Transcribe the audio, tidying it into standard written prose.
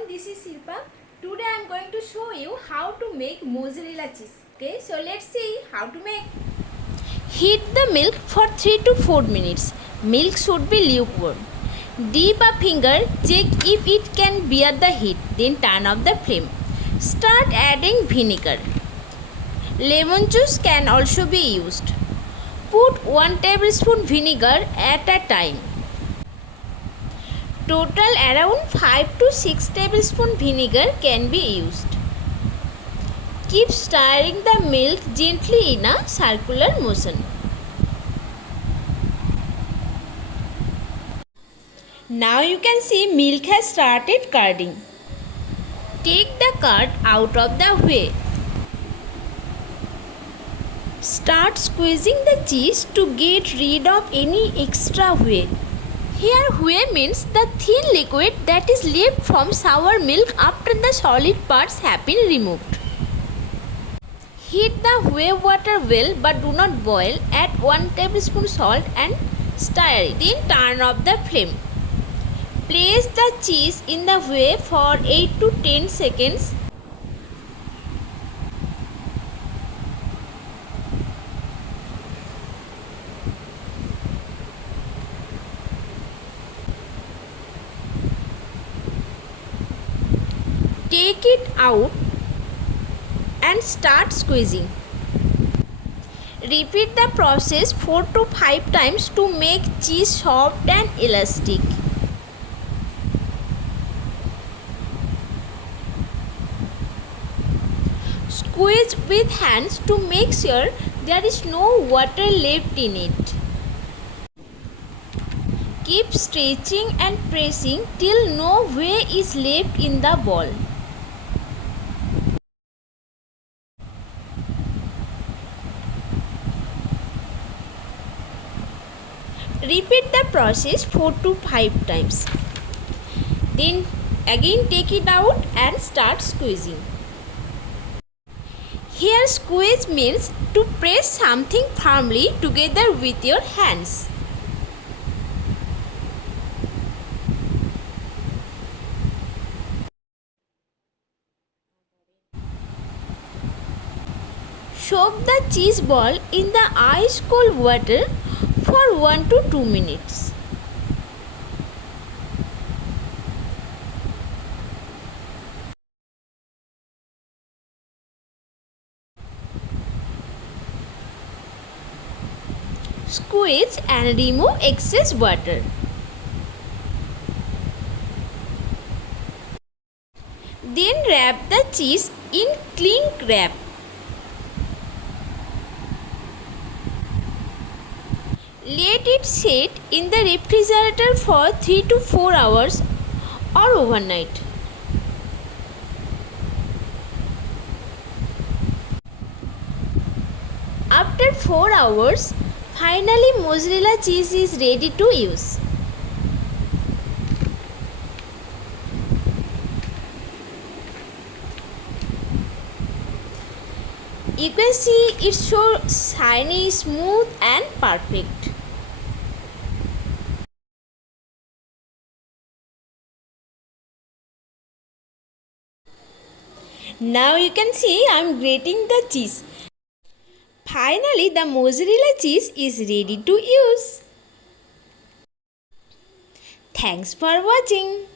everyone, this is Shilpa. Today I am going to show you how to make mozzarella cheese. Okay, so let's see how to make. Heat the milk for 3 to 4 minutes. Milk should be lukewarm. Dip a finger, check if it can bear the heat, then turn off the flame. Start adding vinegar. Lemon juice can also be used. Put 1 tablespoon vinegar at a time. Total around 5 to 6 tablespoon vinegar can be used. Keep stirring the milk gently in a circular motion. Now you can see milk has started curding. Take the curd out of the whey. Start squeezing the cheese to get rid of any extra whey. Here whey means the thin liquid that is left from sour milk after the solid parts have been removed. Heat the whey water well but do not boil. Add 1 tablespoon salt and stir it. Then turn off the flame. Place the cheese in the whey for 8 to 10 seconds. Take it out and start squeezing. Repeat the process 4 to 5 times to make cheese soft and elastic. Squeeze with hands to make sure there is no water left in it. Keep stretching and pressing till no whey is left in the ball. Repeat the process 4 to 5 times. Then again take it out and start squeezing. Here squeeze means to press something firmly together with your hands. Soak the cheese ball in the ice cold water for 1 to 2 minutes. Squeeze and remove excess water. Then wrap the cheese in cling wrap. Let it sit in the refrigerator for 3 to 4 hours or overnight. After 4 hours, finally mozzarella cheese is ready to use. You can see it's so shiny, smooth and perfect. Now you can see I am grating the cheese. Finally the mozzarella cheese is ready to use. Thanks for watching.